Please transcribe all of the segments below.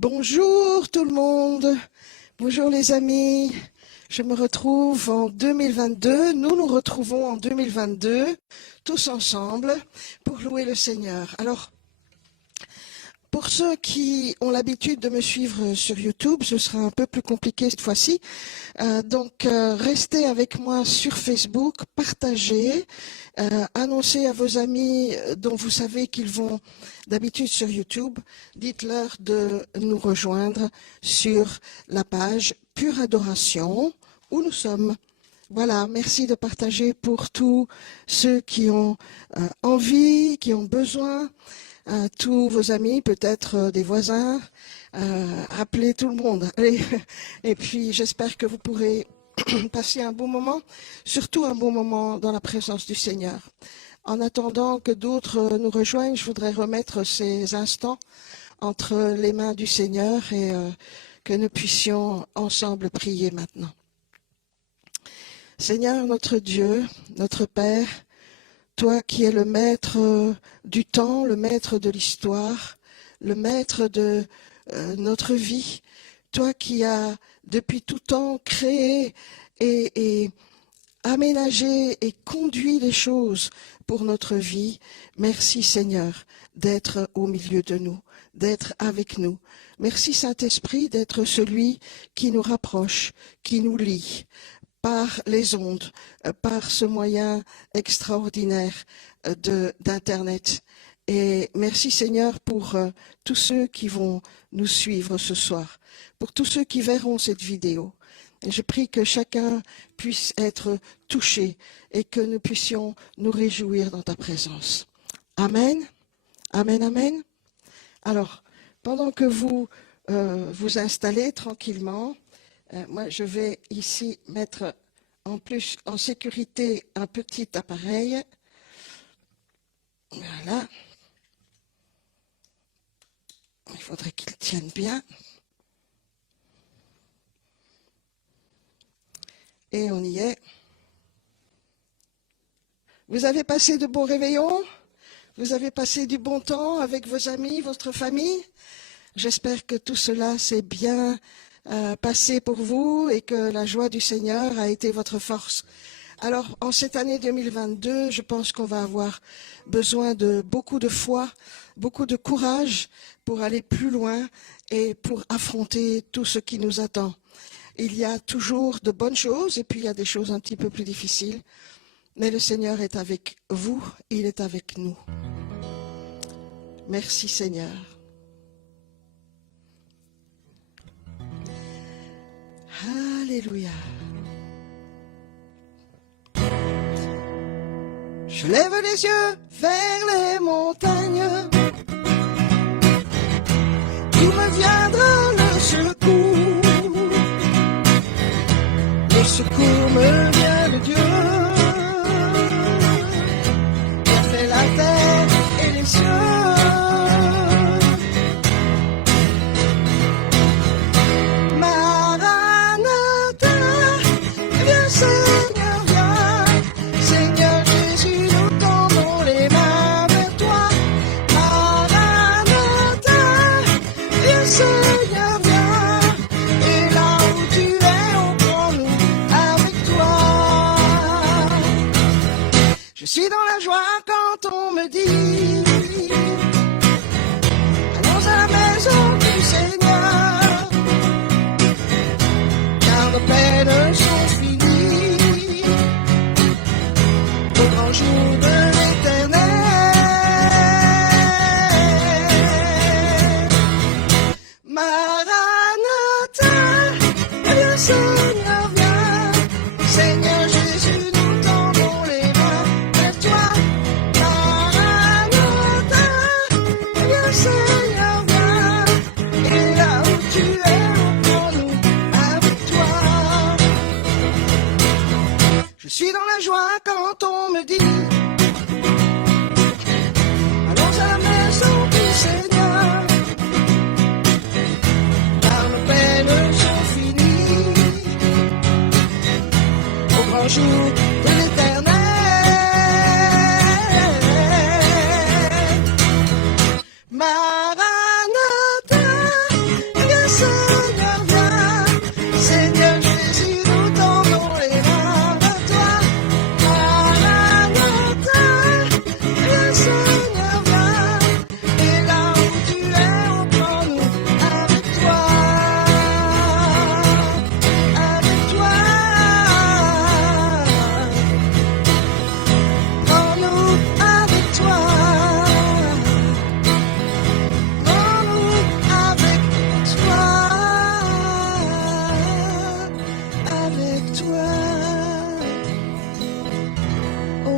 Bonjour tout le monde, bonjour les amis, je me retrouve en 2022, nous nous retrouvons en 2022, tous ensemble, pour louer le Seigneur. Alors, pour ceux qui ont l'habitude de me suivre sur YouTube, ce sera un peu plus compliqué cette fois-ci. Donc, restez avec moi sur Facebook, partagez, annoncez à vos amis dont vous savez qu'ils vont d'habitude sur YouTube. Dites-leur de nous rejoindre sur la page Pure Adoration où nous sommes. Voilà, merci de partager pour tous ceux qui ont envie, qui ont besoin. Tous vos amis, peut-être des voisins, appelez tout le monde. Allez. Et puis j'espère que vous pourrez passer un bon moment, surtout un bon moment dans la présence du Seigneur. En attendant que d'autres nous rejoignent, je voudrais remettre ces instants entre les mains du Seigneur et que nous puissions ensemble prier maintenant. Seigneur notre Dieu, notre Père, toi qui es le maître du temps, le maître de l'histoire, le maître de notre vie, toi qui as depuis tout temps créé et aménagé et conduit les choses pour notre vie, merci Seigneur d'être au milieu de nous, d'être avec nous. Merci Saint-Esprit d'être celui qui nous rapproche, qui nous lie par les ondes, par ce moyen extraordinaire d'Internet. Et merci Seigneur pour tous ceux qui vont nous suivre ce soir, pour tous ceux qui verront cette vidéo. Et je prie que chacun puisse être touché et que nous puissions nous réjouir dans ta présence. Amen, amen, amen. Alors, pendant que vous vous installez tranquillement, moi, je vais ici mettre en plus en sécurité un petit appareil. Voilà. Il faudrait qu'il tienne bien. Et on y est. Vous avez passé de bons réveillons? Vous avez passé du bon temps avec vos amis, votre famille? J'espère que tout cela s'est bien passé pour vous et que la joie du Seigneur a été votre force. Alors, en cette année 2022, je pense qu'on va avoir besoin de beaucoup de foi, beaucoup de courage pour aller plus loin et pour affronter tout ce qui nous attend. Il y a toujours de bonnes choses et puis il y a des choses un petit peu plus difficiles. Mais le Seigneur est avec vous, il est avec nous. Merci Seigneur. Alléluia. Je lève les yeux vers les montagnes. D'où me viendra le secours? Le secours me vient de Dieu, qui a fait la terre et les cieux. Je suis dans la joie quand on me dit allons à la maison du Seigneur, car nos peines sont finies au grand jour de l'Éternel. Maranatha, le Seigneur vient, Seigneur Jésus, nous tendons les mains. Seigneur viens, et là où tu es, prends-nous avec toi. Je suis dans la joie quand on me dit allons à la maison du Seigneur, car nos peines sont finies au grand jour de l'Éternel. Maranatha,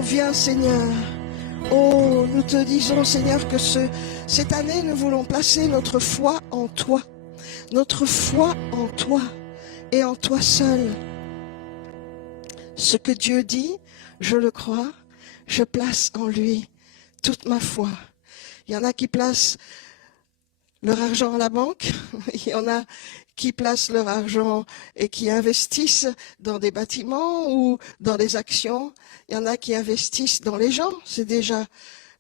Oh, viens Seigneur. Oh, nous te disons Seigneur que cette année, nous voulons placer notre foi en toi. Notre foi en toi et en toi seul. Ce que Dieu dit, je le crois, je place en lui toute ma foi. Il y en a qui placent leur argent à la banque, il y en a qui placent leur argent et qui investissent dans des bâtiments ou dans des actions. Il y en a qui investissent dans les gens, c'est déjà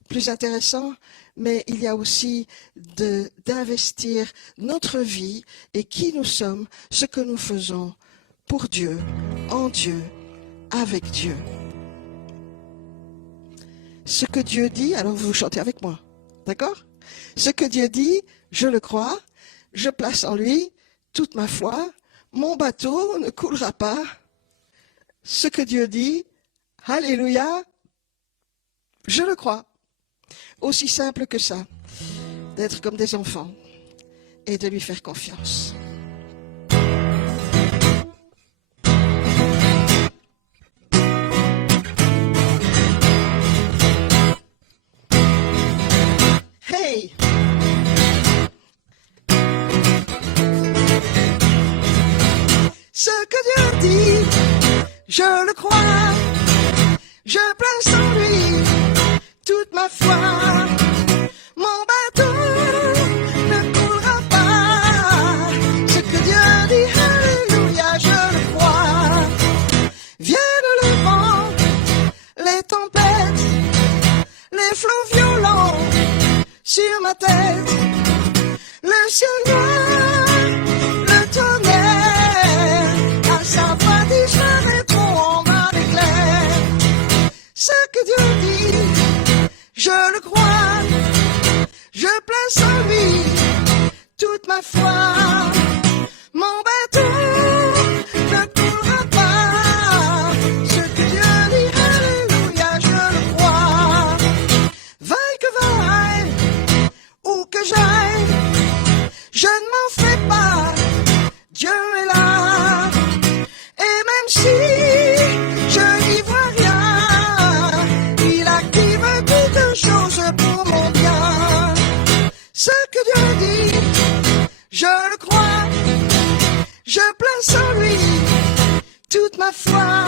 plus intéressant, mais il y a aussi d'investir notre vie et qui nous sommes, ce que nous faisons pour Dieu, en Dieu, avec Dieu. Ce que Dieu dit, alors vous chantez avec moi, d'accord? Ce que Dieu dit, je le crois, je place en lui toute ma foi, mon bateau ne coulera pas. Ce que Dieu dit, alléluia, je le crois. Aussi simple que ça, d'être comme des enfants et de lui faire confiance. Hey! Ce que Dieu dit, je le crois, je place en lui toute ma foi. Mon bateau ne coulera pas. Ce que Dieu dit, alléluia, je le crois. Viennent le vent, les tempêtes, les flots violents sur ma tête. Le ciel noir, le tonnerre, à sa voix disparaîtront en éclair. Ce que Dieu dit, je le crois, je place en lui toute ma foi. Mon bateau ne coulera pas. Ce que Dieu dit, alléluia, je le crois. Vaille que vaille, où que j'aille, je ne m'en fais pas, Dieu est là. Et même si je n'y vois rien, il active toutes choses pour mon bien. Ce que Dieu dit, je le crois, je place en lui toute ma foi.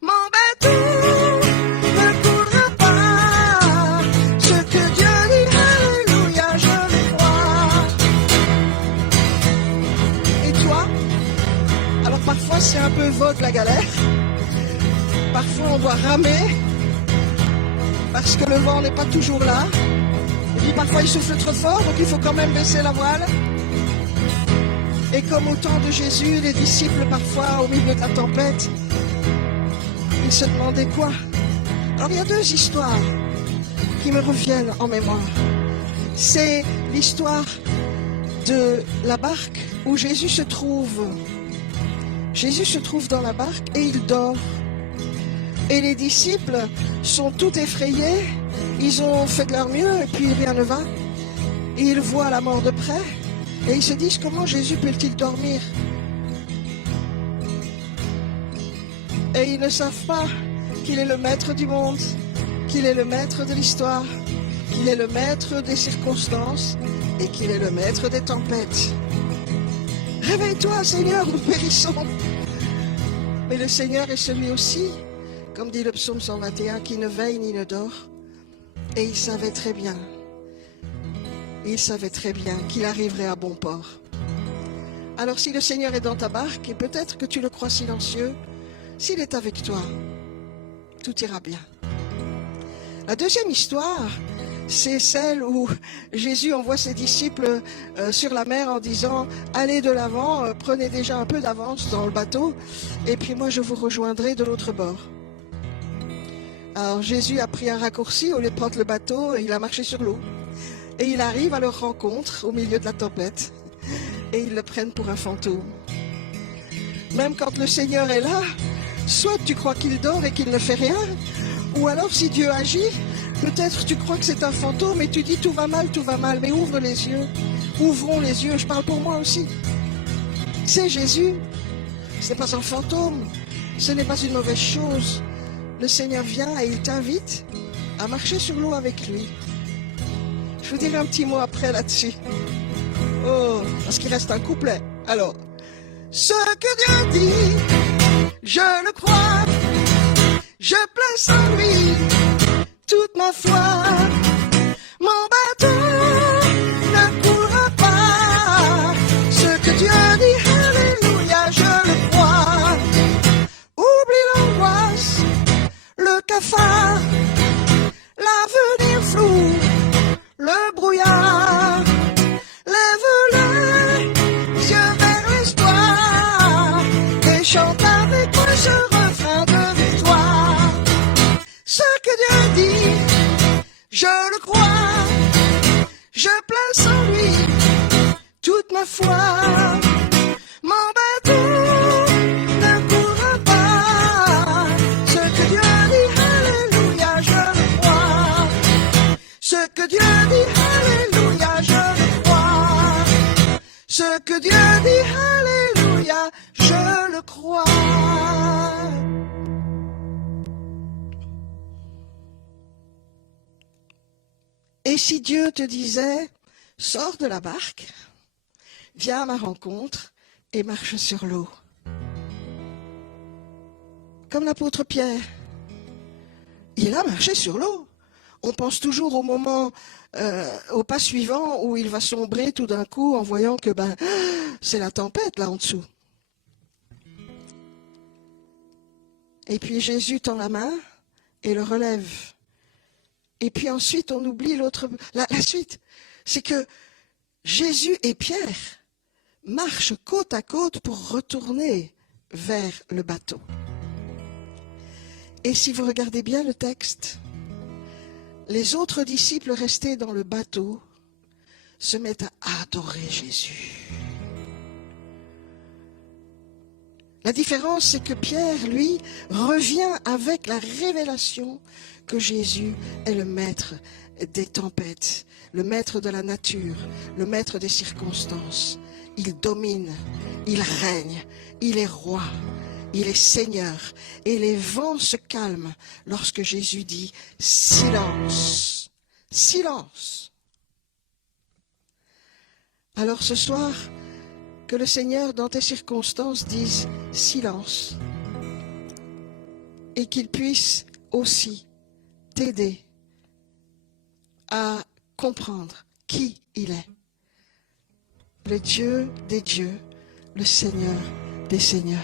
Mon bateau ne coulera pas. Ce que Dieu dit, alléluia, je le crois. Et toi? Alors parfois c'est un peu vogue la galère. Parfois on doit ramer parce que le vent n'est pas toujours là. Et puis parfois il souffle trop fort, donc il faut quand même baisser la voile. Et comme au temps de Jésus, les disciples parfois au milieu de la tempête, ils se demandaient quoi? Alors il y a deux histoires qui me reviennent en mémoire. C'est l'histoire de la barque où Jésus se trouve. Jésus se trouve dans la barque et il dort. Et les disciples sont tout effrayés. Ils ont fait de leur mieux et puis rien ne va. Et ils voient la mort de près. Et ils se disent comment Jésus peut-il dormir? Et ils ne savent pas qu'il est le maître du monde, qu'il est le maître de l'histoire, qu'il est le maître des circonstances et qu'il est le maître des tempêtes. Réveille-toi, Seigneur, nous périssons. Mais le Seigneur est celui aussi, comme dit le psaume 121, qui ne veille ni ne dort. Et il savait très bien qu'il arriverait à bon port. Alors si le Seigneur est dans ta barque, et peut-être que tu le crois silencieux, s'il est avec toi, tout ira bien. La deuxième histoire, c'est celle où Jésus envoie ses disciples sur la mer en disant « Allez de l'avant, prenez déjà un peu d'avance dans le bateau, et puis moi je vous rejoindrai de l'autre bord. » Alors Jésus a pris un raccourci, au lieu de prendre le bateau, il a marché sur l'eau. Et il arrive à leur rencontre au milieu de la tempête. Et ils le prennent pour un fantôme. Même quand le Seigneur est là, soit tu crois qu'il dort et qu'il ne fait rien, ou alors si Dieu agit, peut-être tu crois que c'est un fantôme et tu dis tout va mal, mais ouvre les yeux. Ouvrons les yeux, je parle pour moi aussi. C'est Jésus, ce n'est pas un fantôme, ce n'est pas une mauvaise chose. le Seigneur vient et il t'invite à marcher sur l'eau avec lui. Je vous dirai un petit mot après là-dessus. Oh, parce qu'il reste un couplet. Alors, ce que Dieu dit, je le crois, je place en lui toute ma foi. Mon bateau ne coulera pas. Ce que Dieu dit, alléluia, je le crois. Oublie l'angoisse, le cafard, l'avenir flou, le brouillard. Lève les yeux vers l'espoir et chante avec moi ce refrain de victoire. Ce que Dieu dit, je le crois, je place en lui toute ma foi. Mon bateau ne courra pas. Ce que Dieu dit, alléluia, je le crois. Ce que Dieu dit, alléluia, je le crois. Ce que Dieu dit, alléluia, je le crois. Et si Dieu te disait, sors de la barque, viens à ma rencontre et marche sur l'eau. Comme l'apôtre Pierre, il a marché sur l'eau. On pense toujours au moment, au pas suivant où il va sombrer tout d'un coup en voyant que c'est la tempête là en dessous. Et puis Jésus tend la main et le relève. Et puis ensuite on oublie la suite. C'est que Jésus et Pierre marchent côte à côte pour retourner vers le bateau. Et si vous regardez bien le texte, les autres disciples restés dans le bateau se mettent à adorer Jésus. La différence, c'est que Pierre, lui, revient avec la révélation que Jésus est le maître des tempêtes, le maître de la nature, le maître des circonstances. Il domine, il règne, il est roi, il est Seigneur. Et les vents se calment lorsque Jésus dit « Silence, silence ». Alors ce soir, que le Seigneur, dans tes circonstances, dise « Silence » et qu'il puisse aussi t'aider à comprendre qui il est. Le Dieu des dieux, le Seigneur des seigneurs.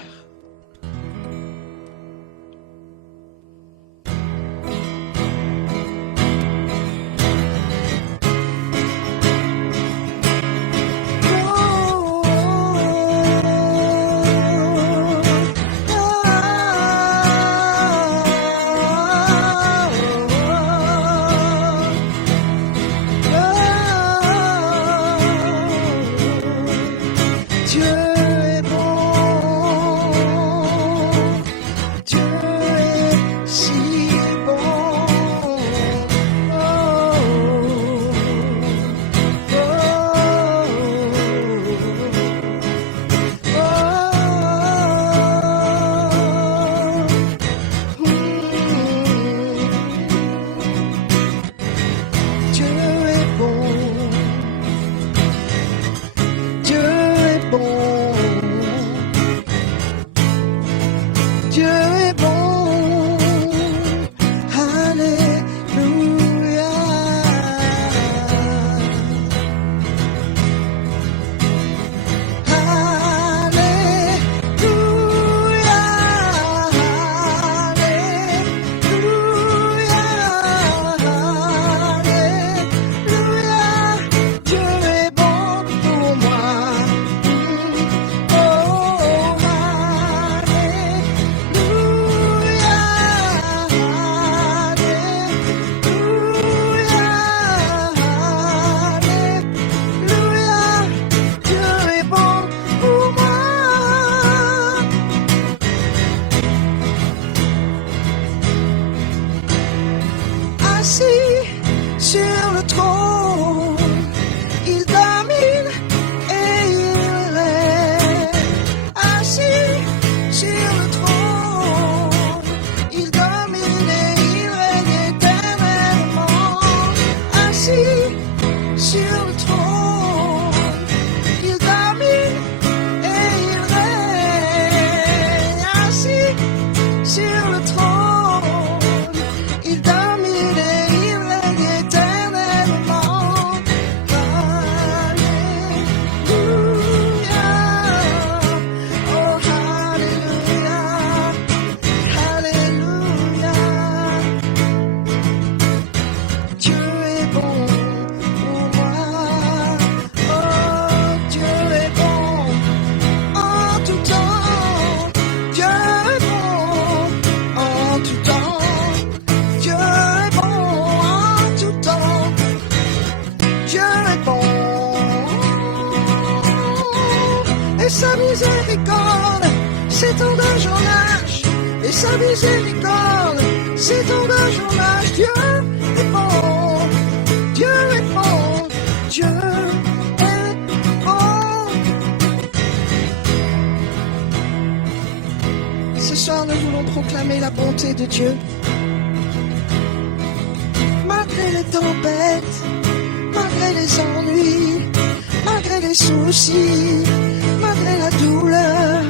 Sur le trône, il domine et sa miséricorde s'étendent jour l'âge. Dieu est bon, Dieu est bon, Dieu est bon. Ce soir, nous voulons proclamer la bonté de Dieu. Malgré les tempêtes, malgré les ennuis, malgré les soucis, malgré la douleur,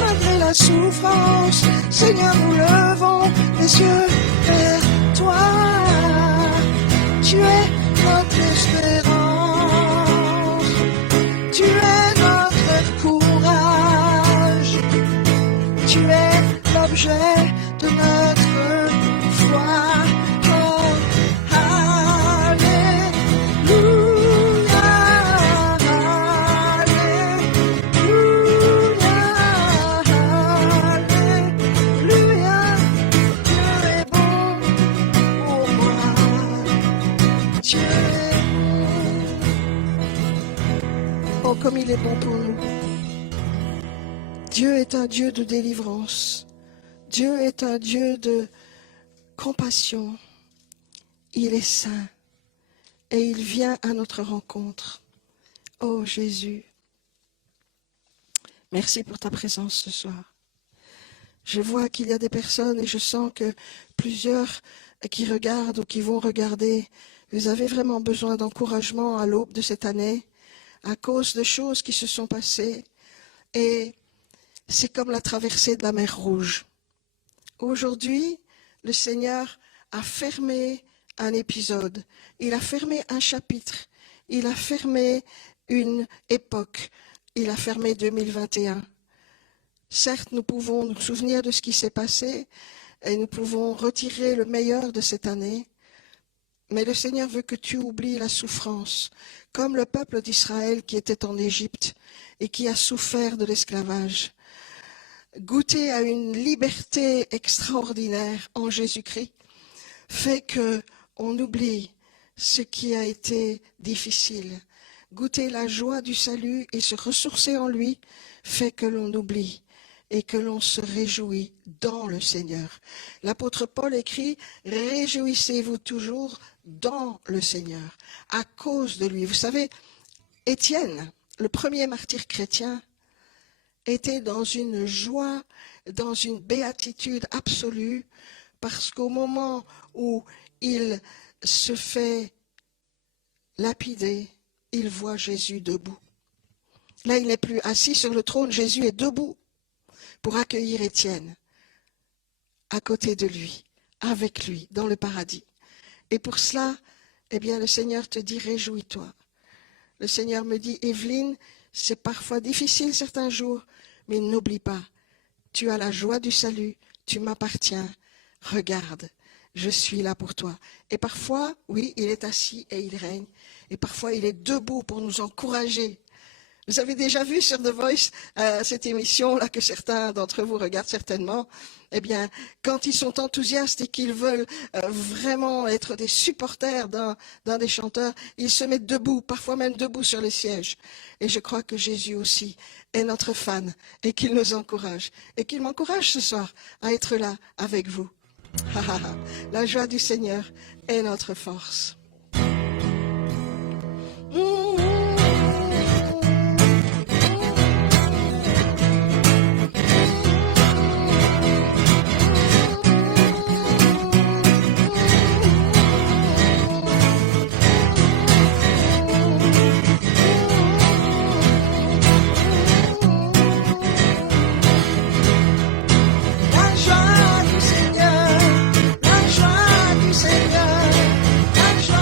malgré la souffrance, Seigneur, nous levons les yeux vers toi. Tu es notre espérance, tu es notre courage, tu es l'objet de notre foi. Comme il est bon pour nous. Dieu est un Dieu de délivrance. Dieu est un Dieu de compassion. Il est saint et il vient à notre rencontre. Oh Jésus, merci pour ta présence ce soir. Je vois qu'il y a des personnes et je sens que plusieurs qui regardent ou qui vont regarder, vous avez vraiment besoin d'encouragement à l'aube de cette année, à cause de choses qui se sont passées. Et c'est comme la traversée de la mer Rouge. Aujourd'hui, le Seigneur a fermé un épisode, il a fermé un chapitre, il a fermé une époque, il a fermé 2021. Certes, nous pouvons nous souvenir de ce qui s'est passé et nous pouvons retirer le meilleur de cette année, mais le Seigneur veut que tu oublies la souffrance, comme le peuple d'Israël qui était en Égypte et qui a souffert de l'esclavage. Goûter à une liberté extraordinaire en Jésus-Christ fait qu'on oublie ce qui a été difficile. Goûter la joie du salut et se ressourcer en lui fait que l'on oublie et que l'on se réjouit dans le Seigneur. L'apôtre Paul écrit « Réjouissez-vous toujours dans le Seigneur, à cause de lui ». Vous savez, Étienne, le premier martyr chrétien, était dans une joie, dans une béatitude absolue, parce qu'au moment où il se fait lapider, il voit Jésus debout. Là, il n'est plus assis sur le trône, Jésus est debout pour accueillir Étienne, à côté de lui, avec lui, dans le paradis. Et pour cela, eh bien, le Seigneur te dit, réjouis-toi. Le Seigneur me dit, Evelyne, c'est parfois difficile certains jours, mais n'oublie pas, tu as la joie du salut, tu m'appartiens, regarde, je suis là pour toi. Et parfois, oui, il est assis et il règne, et parfois il est debout pour nous encourager. Vous avez déjà vu sur The Voice cette émission-là que certains d'entre vous regardent certainement. Eh bien, quand ils sont enthousiastes et qu'ils veulent vraiment être des supporters d'un des chanteurs, ils se mettent debout, parfois même debout sur les sièges. Et je crois que Jésus aussi est notre fan et qu'il nous encourage. Et qu'il m'encourage ce soir à être là avec vous. La joie du Seigneur est notre force. La joie du Seigneur, la joie du Seigneur, la joie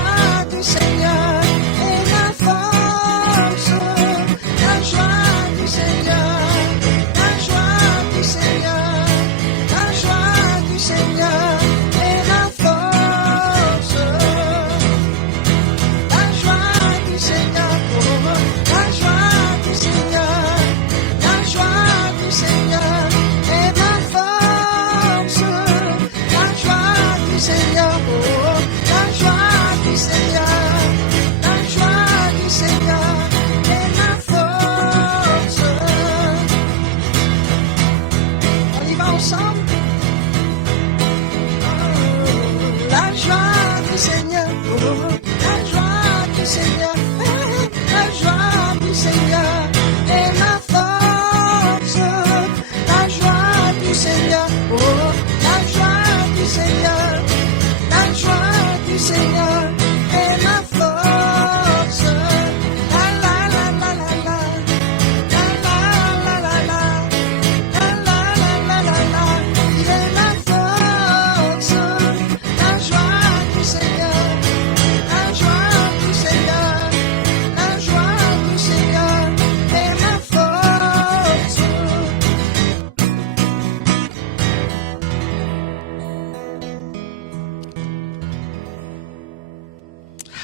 du Seigneur, oh, la joie du Seigneur, la joie du Seigneur est ma force. La joie du Seigneur, oh, la joie du Seigneur, la joie du Seigneur est ma force. La la la la la la, la la la la la, la la la la la, il est ma force. La joie du Seigneur, la joie du Seigneur, la joie du Seigneur est ma force.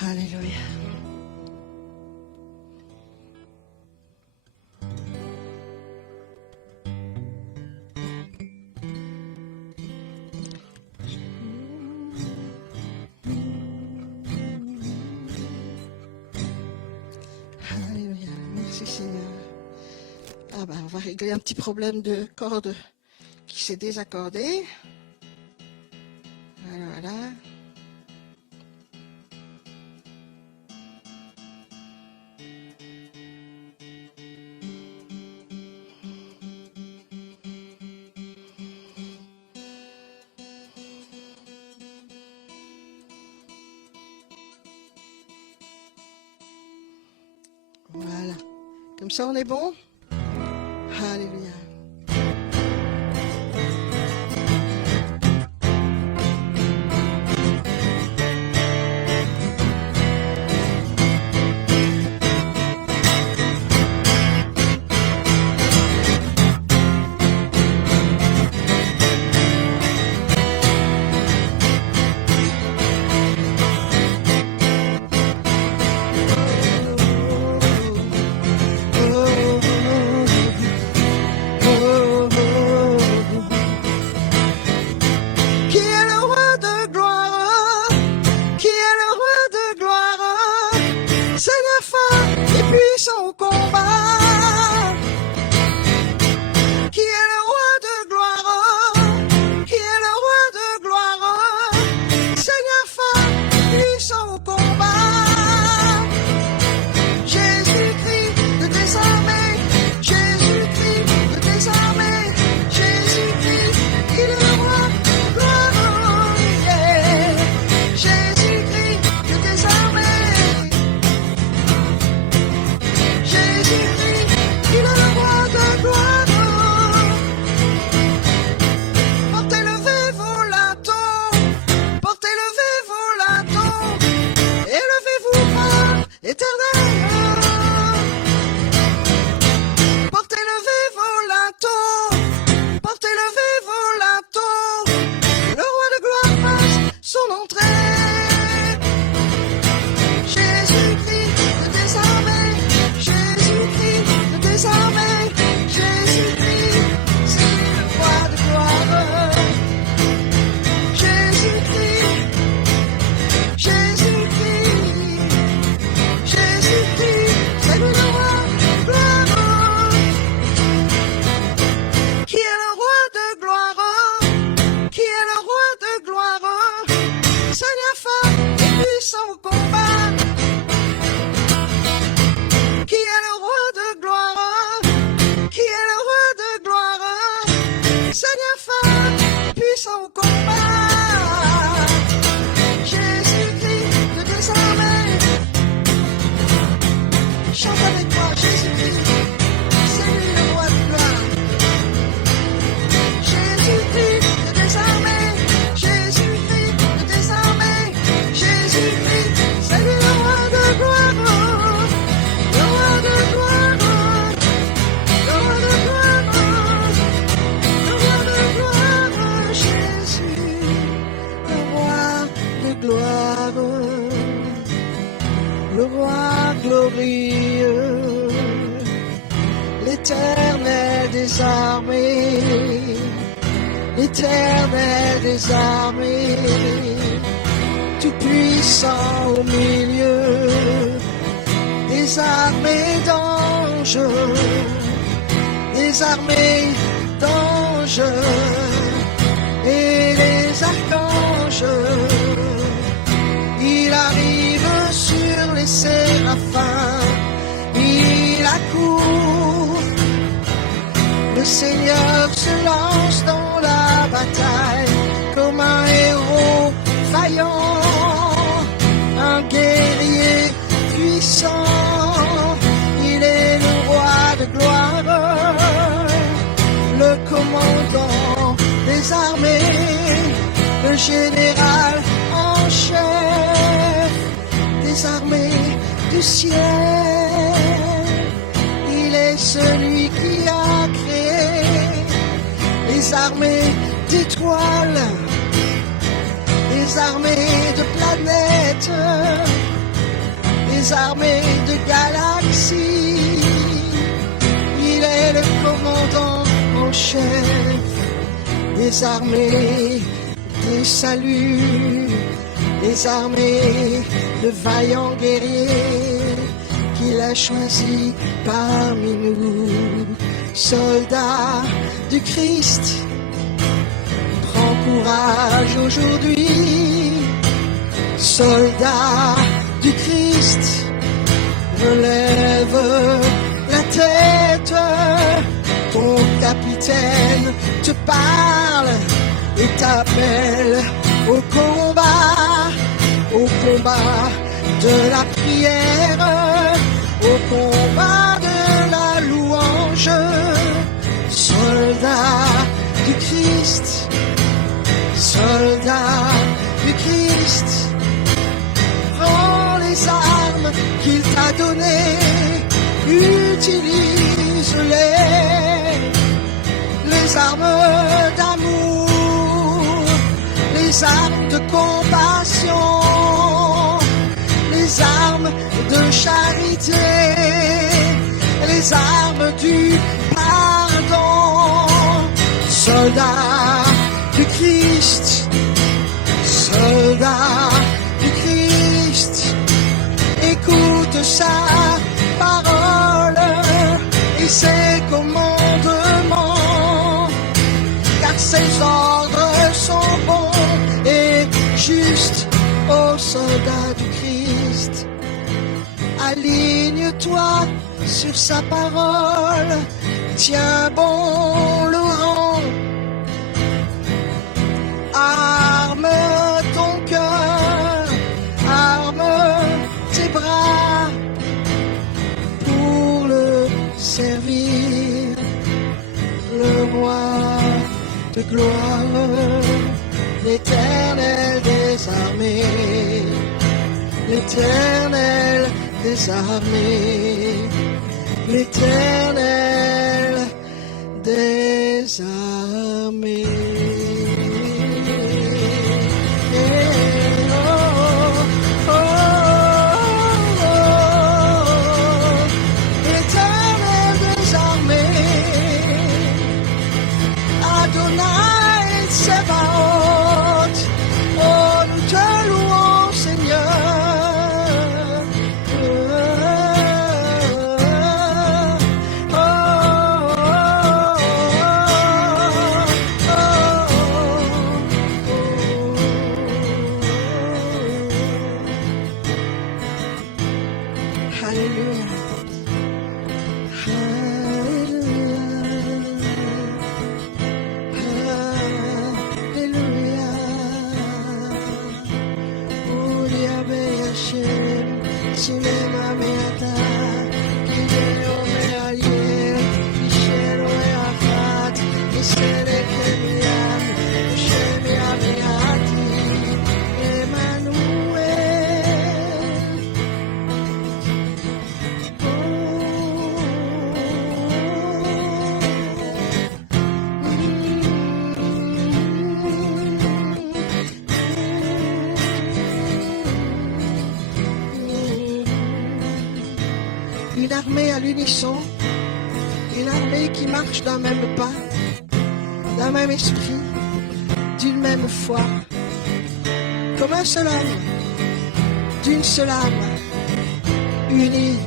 Alléluia. Alléluia. Merci Seigneur. Ah ben, on va régler un petit problème de corde qui s'est désaccordé. Voilà. Voilà. Comme ça, on est bon? Alléluia. Qui est le roi de gloire? Qui est le roi de gloire? Seigneur fort et puissant au combat. Qui est le roi de gloire? Qui est le roi de gloire? Seigneur fort et puissant au combat. Jésus-Christ de tes armées, Jésus-Christ de tes armées, Jésus-Christ, il est le roi de gloire. Yeah. Jésus-Christ de tes armées, Jésus-Christ, il est le roi de gloire. Portez levez vos latons, portez levez vos latons, élevez-vous par l'Éternel. Portez levez vos latons, portez levez vos latons, le roi de gloire fasse son entrée. Jésus-Christ de tes armées, Jésus-Christ de tes armées, Jésus-Christ, c'est le roi de gloire. Jésus-Christ, Jésus-Christ, Jésus-Christ, c'est lui le roi de gloire. Qui est le roi de gloire? Qui est le roi de gloire? Seigneur fort et puissant au combat. Qui est le roi de gloire? Qui est le roi de gloire? Seigneur fort et puissant au combat. Jésus-Christ de tes armées. Chante avec moi, Jésus-Christ, c'est lui le roi de gloire. Jésus-Christ de tes armées, Jésus-Christ de tes armées, Jésus-Christ, c'est lui le roi de gloire. Le roi de gloire, le roi de gloire, le roi de gloire, Jésus, le roi de gloire, le roi glorieux, l'Éternel des armées, l'Éternel des armées, tout puissant au milieu des armées d'anges, des armées d'anges et les archanges, des armées, le général en chef des armées du ciel. Il est celui qui a créé les armées d'étoiles, les armées de planètes, les armées de galaxies. Il est le commandant en chef des armées des saluts, des armées de vaillants guerriers qu'il a choisis parmi nous. Soldats du Christ, prends courage aujourd'hui. Soldats du Christ, relève la tête. Ton capitaine te parle et t'appelle au combat de la prière, au combat de la louange. Soldats du Christ, soldats du Christ, prends les armes qu'il t'a données, utilise-les, les armes d'amour, les armes de compassion, les armes de charité, les armes du pardon. Soldats du Christ, soldats du Christ, écoute sa parole et ses commandements, car ses ordres sont bons et justes. Ô soldats du Christ, aligne-toi sur sa parole, tiens bon le rang, arme ton cœur, arme tes bras pour le servir, le roi de gloire, l'Éternel des armées, l'Éternel des armées, l'Éternel des armées. L'Éternel des armées, Adonai Tsebaot, oh nous te louons Seigneur. Hallelujah. Une armée à l'unisson, une armée qui marche d'un même pas, d'un même esprit, d'une même foi, comme un seul homme, d'une seule âme, unis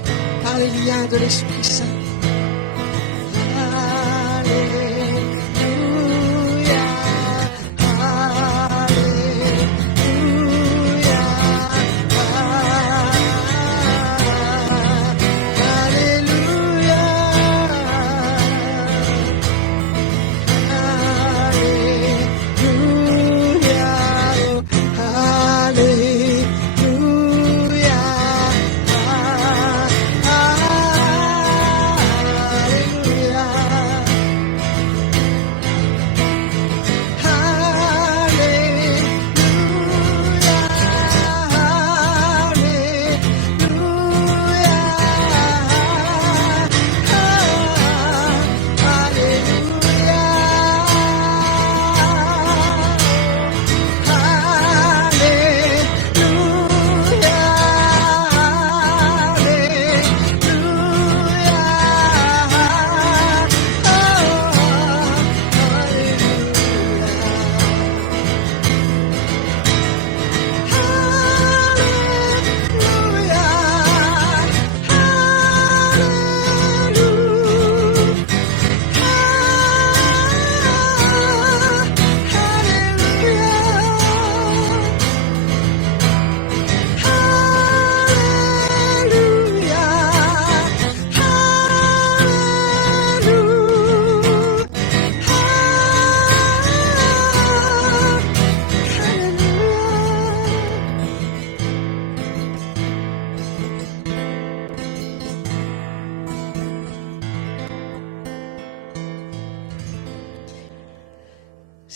par les liens de l'Esprit Saint.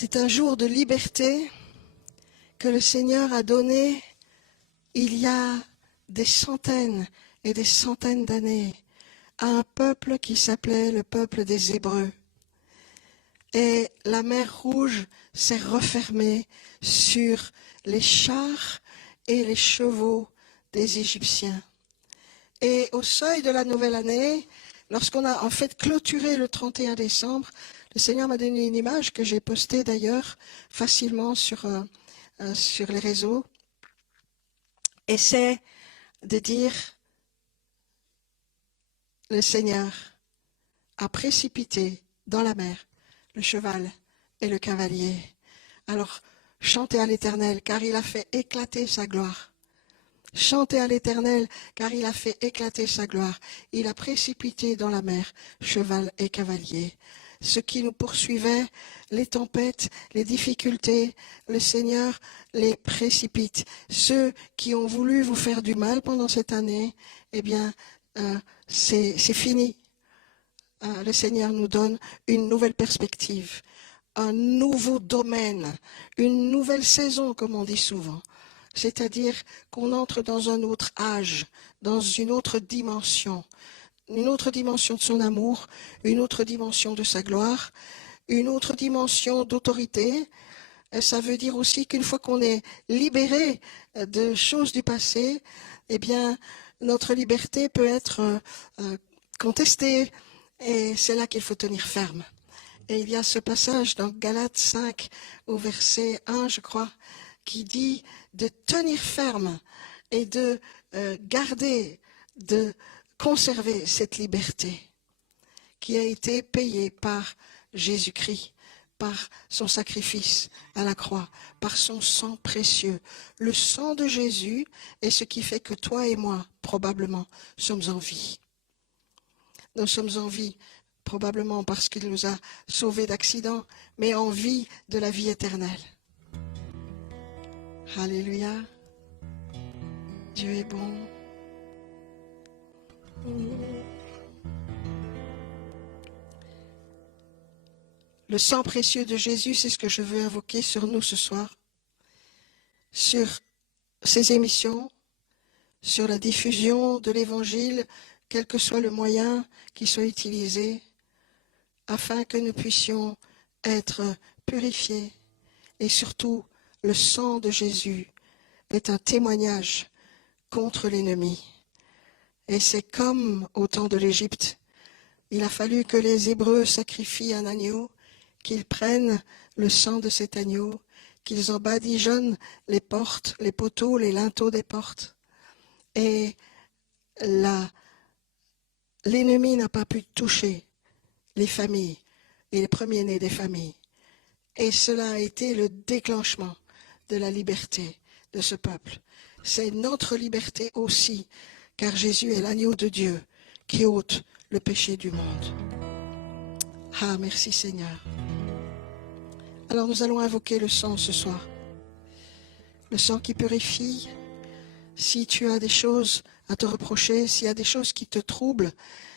C'est un jour de liberté que le Seigneur a donné il y a des centaines et des centaines d'années à un peuple qui s'appelait le peuple des Hébreux. Et la mer Rouge s'est refermée sur les chars et les chevaux des Égyptiens. Et au seuil de la nouvelle année, lorsqu'on a en fait clôturé le 31 décembre, le Seigneur m'a donné une image que j'ai postée d'ailleurs facilement sur les réseaux. Et c'est de dire, le Seigneur a précipité dans la mer le cheval et le cavalier. Alors, chantez à l'Éternel, car il a fait éclater sa gloire. Chantez à l'Éternel, car il a fait éclater sa gloire. Il a précipité dans la mer cheval et cavalier. Ce qui nous poursuivait, les tempêtes, les difficultés, le Seigneur les précipite. Ceux qui ont voulu vous faire du mal pendant cette année, eh bien, c'est fini. Le Seigneur nous donne une nouvelle perspective, un nouveau domaine, une nouvelle saison, comme on dit souvent. C'est-à-dire qu'on entre dans un autre âge, dans une autre dimension de son amour, une autre dimension de sa gloire, une autre dimension d'autorité. Et ça veut dire aussi qu'une fois qu'on est libéré de choses du passé, eh bien, notre liberté peut être contestée, et c'est là qu'il faut tenir ferme. Et il y a ce passage dans Galates 5, au verset 1, je crois, qui dit de tenir ferme et de garder, de conserver cette liberté qui a été payée par Jésus-Christ, par son sacrifice à la croix, par son sang précieux. Le sang de Jésus est ce qui fait que toi et moi, probablement, sommes en vie. Nous sommes en vie, probablement parce qu'il nous a sauvés d'accidents, mais en vie de la vie éternelle. Alléluia. Dieu est bon. Le sang précieux de Jésus, c'est ce que je veux invoquer sur nous ce soir, sur ces émissions, sur la diffusion de l'Évangile, quel que soit le moyen qui soit utilisé, afin que nous puissions être purifiés. Et surtout, le sang de Jésus est un témoignage contre l'ennemi. Et c'est comme au temps de l'Égypte. Il a fallu que les Hébreux sacrifient un agneau, qu'ils prennent le sang de cet agneau, qu'ils en badigeonnent les portes, les poteaux, les linteaux des portes. Et l'ennemi n'a pas pu toucher les familles et les premiers-nés des familles. Et cela a été le déclenchement de la liberté de ce peuple. C'est notre liberté aussi, car Jésus est l'agneau de Dieu qui ôte le péché du monde. Ah, merci Seigneur. Alors nous allons invoquer le sang ce soir. Le sang qui purifie. Si tu as des choses à te reprocher, s'il y a des choses qui te troublent,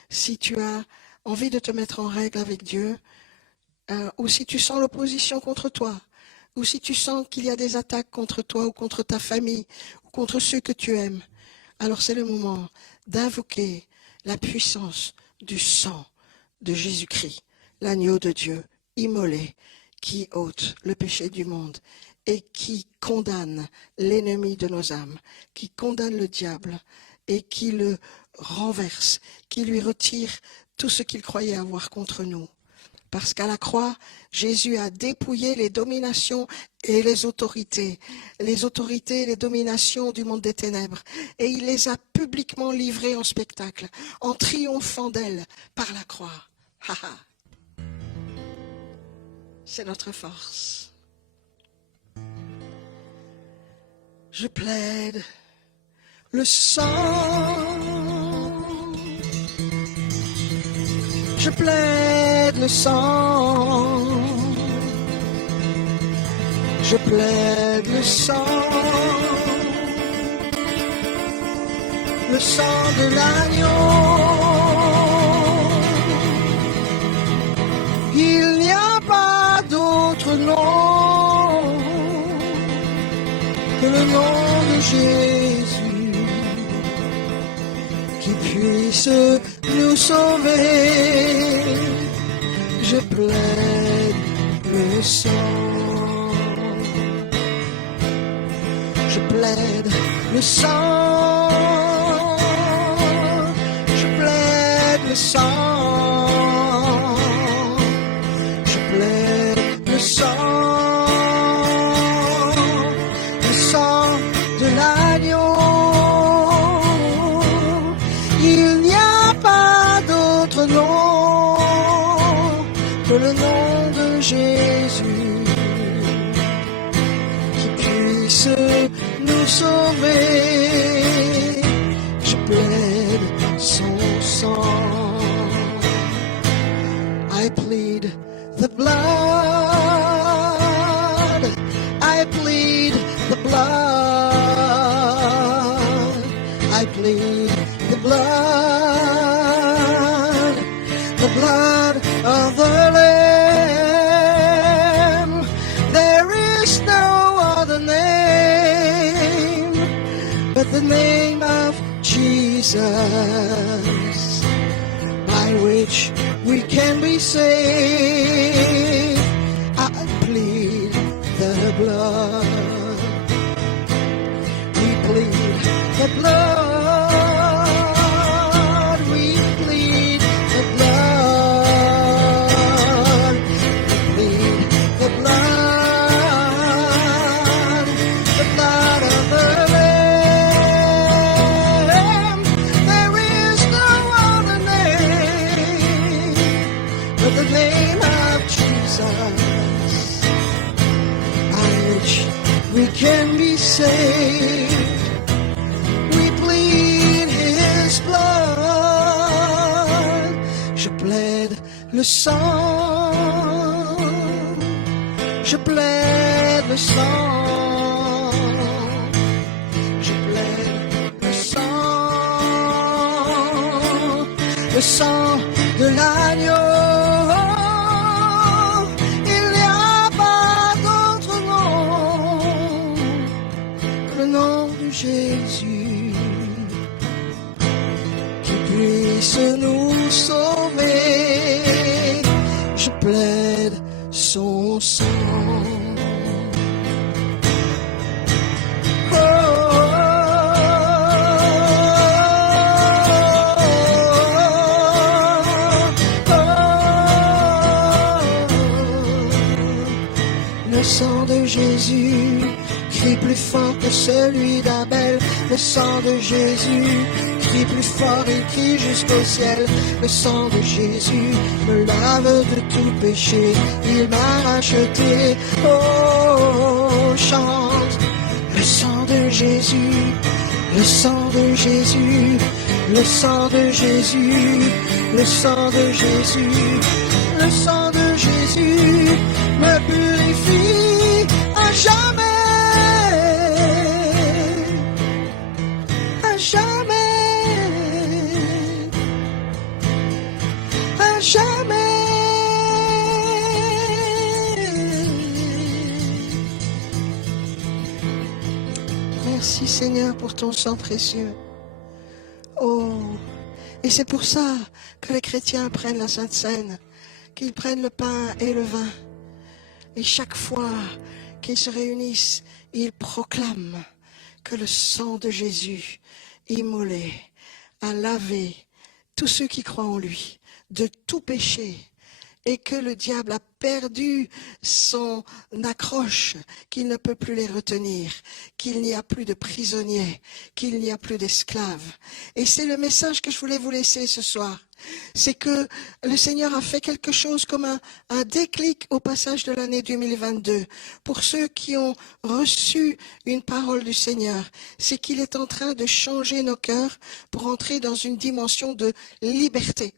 si tu as envie de te mettre en règle avec Dieu, ou si tu sens l'opposition contre toi, ou si tu sens qu'il y a des attaques contre toi ou contre ta famille, ou contre ceux que tu aimes, alors c'est le moment d'invoquer la puissance du sang de Jésus-Christ, l'agneau de Dieu, immolé, qui ôte le péché du monde et qui condamne l'ennemi de nos âmes, qui condamne le diable et qui le renverse, qui lui retire tout ce qu'il croyait avoir contre nous. Parce qu'à la croix, Jésus a dépouillé les dominations et les autorités, les dominations du monde des ténèbres. Et il les a publiquement livrées en spectacle, en triomphant d'elles par la croix. C'est notre force. Je plaide le sang. Je plaide le sang. Je plaide le sang. Le sang de l'agneau. Il n'y a pas d'autre nom. que le nom de Jésus qui puisse nous sauver. Je plaide le sang. Je plaide le sang. Je plaide le sang. Je plaide le sang. Le sang de l'agneau. Il n'y a pas d'autre nom que le nom de Jésus qui puisse nous sauver. Je plaide son sang. I plead the blood. I plead the blood. I plead the blood. The blood of the Lamb. There is no other name but the name of Jesus, by which we can be saved. I plead the blood. We plead the blood. We plead the blood. We plead the blood. The blood of the Lamb. There is no other name but the name of Jesus, by which we can be saved. We plead His blood. Je plaide le sang. Je plaide le sang. Je plaide le sang. Le sang de l'agneau. Il n'y a pas d'autre nom que le nom de Jésus qui puisse nous sauver. Je plaide son sang. Oh, le sang de Jésus crie plus fort que celui d'Abel. Le sang de Jésus crie plus fort et crie jusqu'au ciel. Le sang de Jésus me lave de tout péché. Il m'a racheté. Oh, chante. Le sang de Jésus, le sang de Jésus, le sang de Jésus, le sang de Jésus, le sang de Jésus me purifie à jamais. À jamais, à jamais. Merci Seigneur pour ton sang précieux. Oh, et c'est pour ça que les chrétiens prennent la Sainte Seine, qu'ils prennent le pain et le vin. Et chaque fois qu'ils se réunissent, ils proclament que le sang de Jésus immolé a lavé tous ceux qui croient en lui de tout péché, et que le diable a perdu son accroche, qu'il ne peut plus les retenir, qu'il n'y a plus de prisonniers, qu'il n'y a plus d'esclaves. Et c'est le message que je voulais vous laisser ce soir. C'est que le Seigneur a fait quelque chose comme un déclic au passage de l'année 2022. Pour ceux qui ont reçu une parole du Seigneur, c'est qu'il est en train de changer nos cœurs pour entrer dans une dimension de liberté,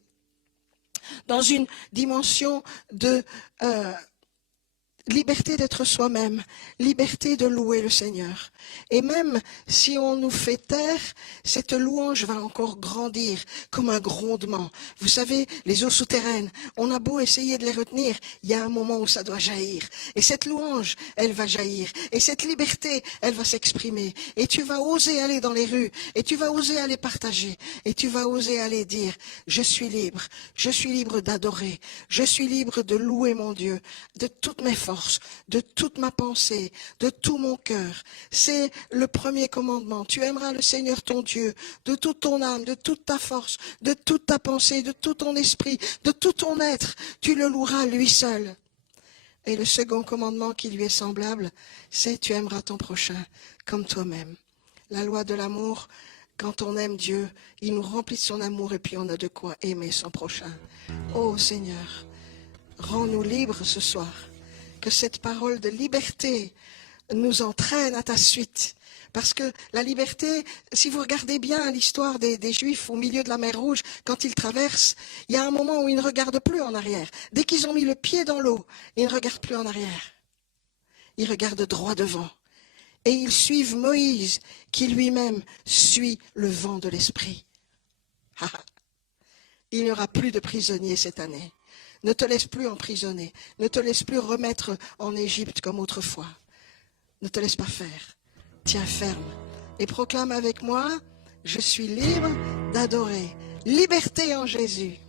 dans une dimension de Liberté d'être soi-même, liberté de louer le Seigneur. Et même si on nous fait taire, cette louange va encore grandir comme un grondement. Vous savez, les eaux souterraines, on a beau essayer de les retenir, il y a un moment où ça doit jaillir. Et cette louange, elle va jaillir. Et cette liberté, elle va s'exprimer. Et tu vas oser aller dans les rues, et tu vas oser aller partager, et tu vas oser aller dire, je suis libre d'adorer, je suis libre de louer mon Dieu, de toutes mes forces, de toute ma pensée, de tout mon cœur. C'est le premier commandement. Tu aimeras le Seigneur ton Dieu de toute ton âme, de toute ta force, de toute ta pensée, de tout ton esprit, de tout ton être. Tu le loueras lui seul. Et le second commandement qui lui est semblable, c'est tu aimeras ton prochain comme toi-même. La loi de l'amour, quand on aime Dieu, il nous remplit de son amour et puis on a de quoi aimer son prochain. Oh Seigneur, rends-nous libres ce soir. Que cette parole de liberté nous entraîne à ta suite. Parce que la liberté, si vous regardez bien l'histoire des Juifs au milieu de la mer Rouge, quand ils traversent, il y a un moment où ils ne regardent plus en arrière. Dès qu'ils ont mis le pied dans l'eau, ils ne regardent plus en arrière. Ils regardent droit devant. Et ils suivent Moïse, qui lui-même suit le vent de l'esprit. Il n'y aura plus de prisonniers cette année. Ne te laisse plus emprisonner. Ne te laisse plus remettre en Égypte comme autrefois. Ne te laisse pas faire. Tiens ferme et proclame avec moi, je suis libre d'adorer. Liberté en Jésus.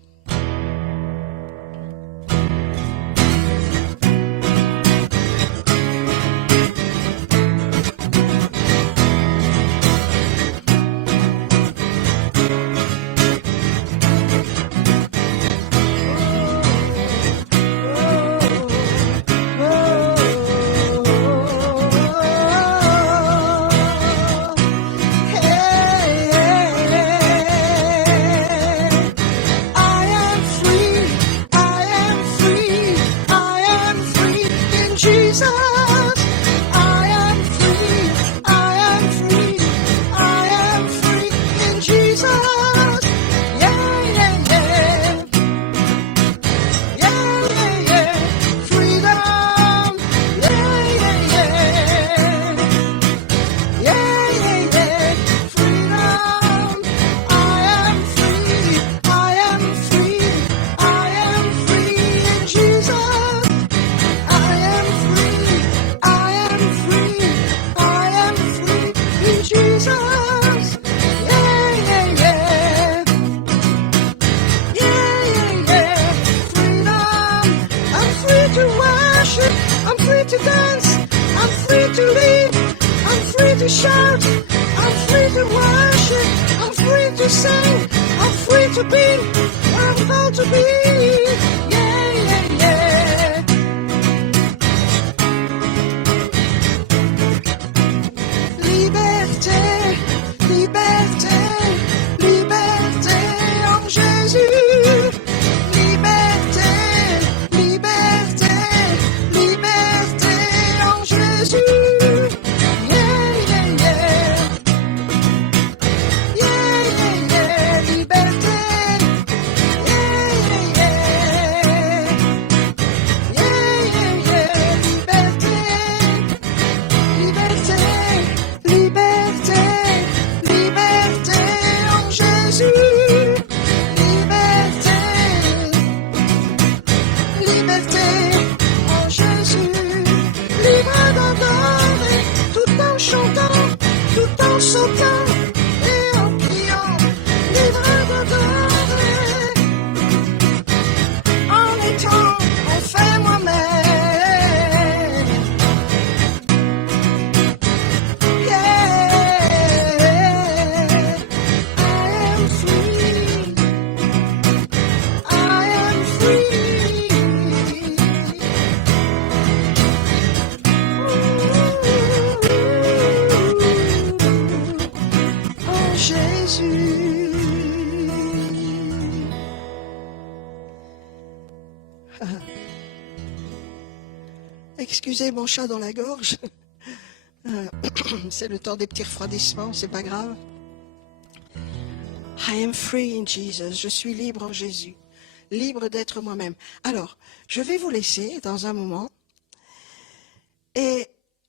Excusez mon chat dans la gorge. C'est le temps des petits refroidissements, c'est pas grave. I am free in Jesus. Je suis libre en Jésus. Libre d'être moi-même. Alors, je vais vous laisser dans un moment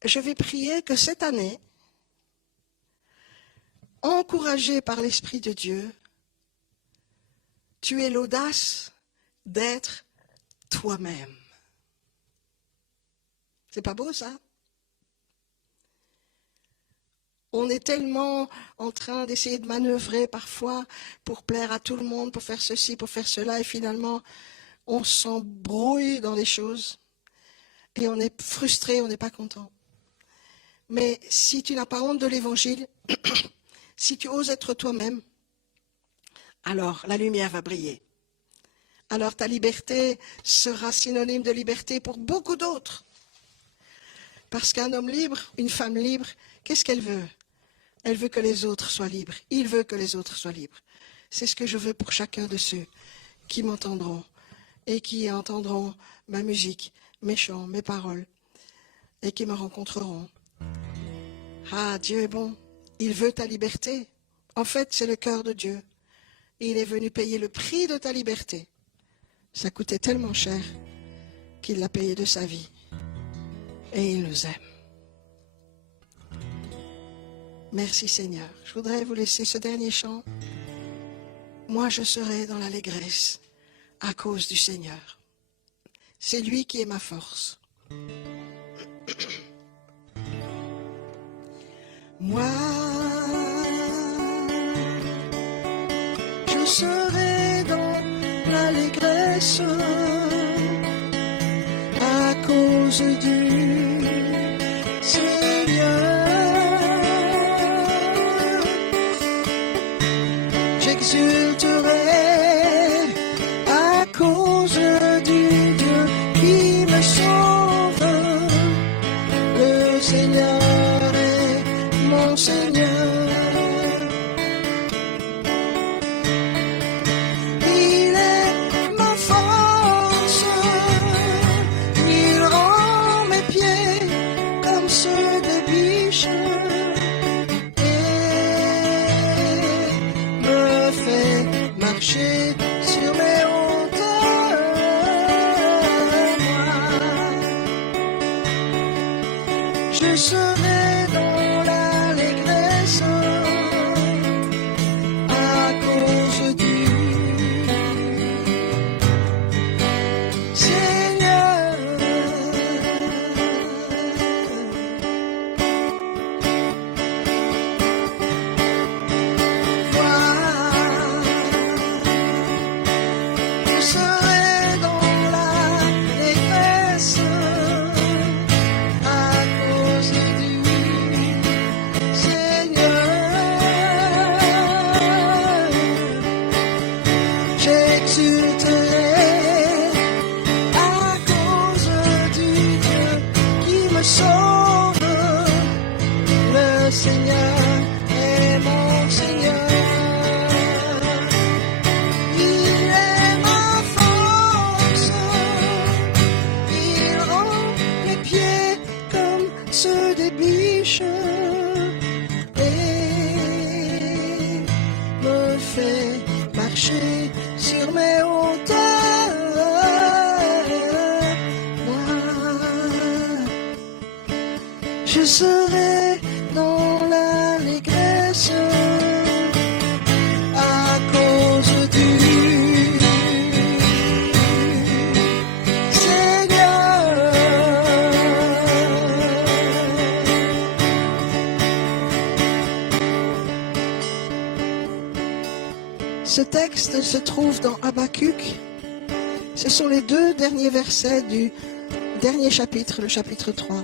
je vais prier que cette année, encouragé par l'Esprit de Dieu, tu aies l'audace d'être toi-même. C'est pas beau ça? On est tellement en train d'essayer de manœuvrer parfois pour plaire à tout le monde, pour faire ceci, pour faire cela, et finalement, on s'embrouille dans les choses et on est frustré, on n'est pas content. Mais si tu n'as pas honte de l'Évangile, si tu oses être toi-même, alors la lumière va briller. Alors ta liberté sera synonyme de liberté pour beaucoup d'autres. Parce qu'un homme libre, une femme libre, qu'est-ce qu'elle veut? Elle veut que les autres soient libres. Il veut que les autres soient libres. C'est ce que je veux pour chacun de ceux qui m'entendront et qui entendront ma musique, mes chants, mes paroles et qui me rencontreront. Ah, Dieu est bon. Il veut ta liberté. En fait, c'est le cœur de Dieu. Il est venu payer le prix de ta liberté. Ça coûtait tellement cher qu'il l'a payé de sa vie. Et il nous aime. Merci Seigneur. Je voudrais vous laisser ce dernier chant. Moi, je serai dans l'allégresse à cause du Seigneur. C'est lui qui est ma force. Moi, je serai dans l'allégresse à cause du Seigneur. J'exulterai à cause du Dieu qui me sauve. Le Seigneur est mon Seigneur. Il est ma force. Il rend mes pieds comme ceux des biches. Marcher sur mes hauteurs, je serai dans l'allégresse à cause du Seigneur. Sur mes hauteurs, moi, je serai dans l'allégresse à cause du Seigneur. Ce texte se trouve dans Habakkuk. Ce sont les 2 derniers versets du dernier chapitre, le chapitre 3.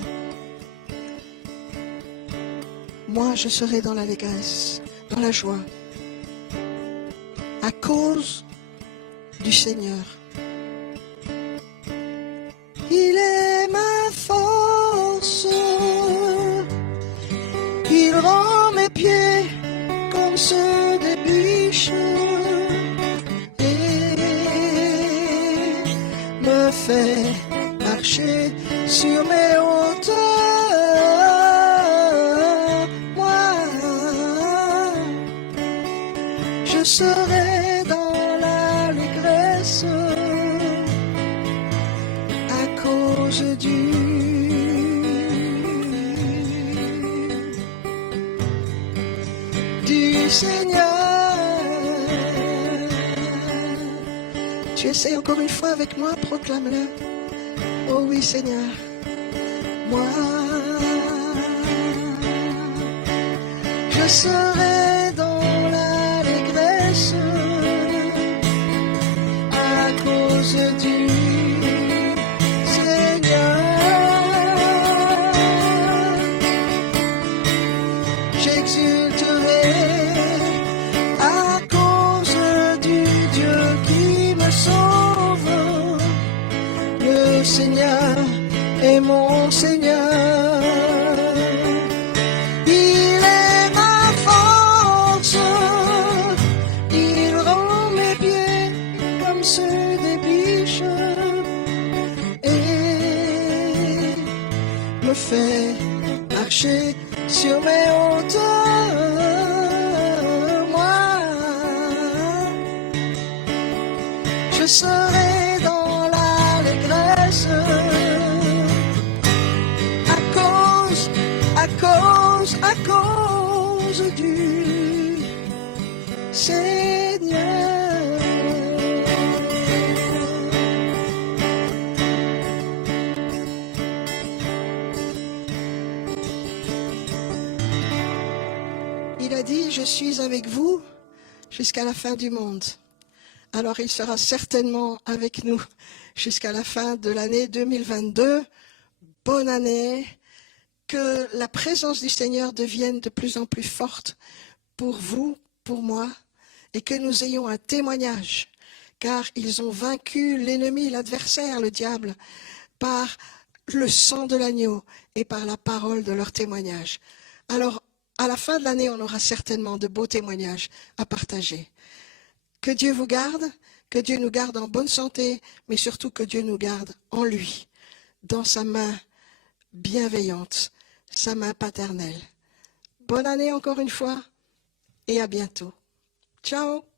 Moi, je serai dans l'allégresse, dans la joie, à cause du Seigneur. Il est ma force, il rend mes pieds comme ceux des biches. Fait marcher sur mes hauteurs, moi, je serai dans l'allégresse à cause du Seigneur. Tu essaies encore une fois avec moi, proclame-le. Oh oui, Seigneur. Moi, je serai dans l'allégresse à cause du Seigneur. J'exulterai à cause du Dieu qui me sauve. Le Seigneur est mon Seigneur. Il est ma force. Il rend mes pieds comme ceux des biches et me fait marcher sur mes hauteurs. Moi, je serai dans l'allégresse à cause du Seigneur. Il a dit, je suis avec vous jusqu'à la fin du monde. Alors il sera certainement avec nous jusqu'à la fin de l'année 2022. Bonne année. Que la présence du Seigneur devienne de plus en plus forte pour vous, pour moi, et que nous ayons un témoignage, car ils ont vaincu l'ennemi, l'adversaire, le diable, par le sang de l'agneau et par la parole de leur témoignage. Alors, à la fin de l'année, on aura certainement de beaux témoignages à partager. Que Dieu vous garde, que Dieu nous garde en bonne santé, mais surtout que Dieu nous garde en lui, dans sa main bienveillante, sa main paternelle. Bonne année encore une fois et à bientôt. Ciao!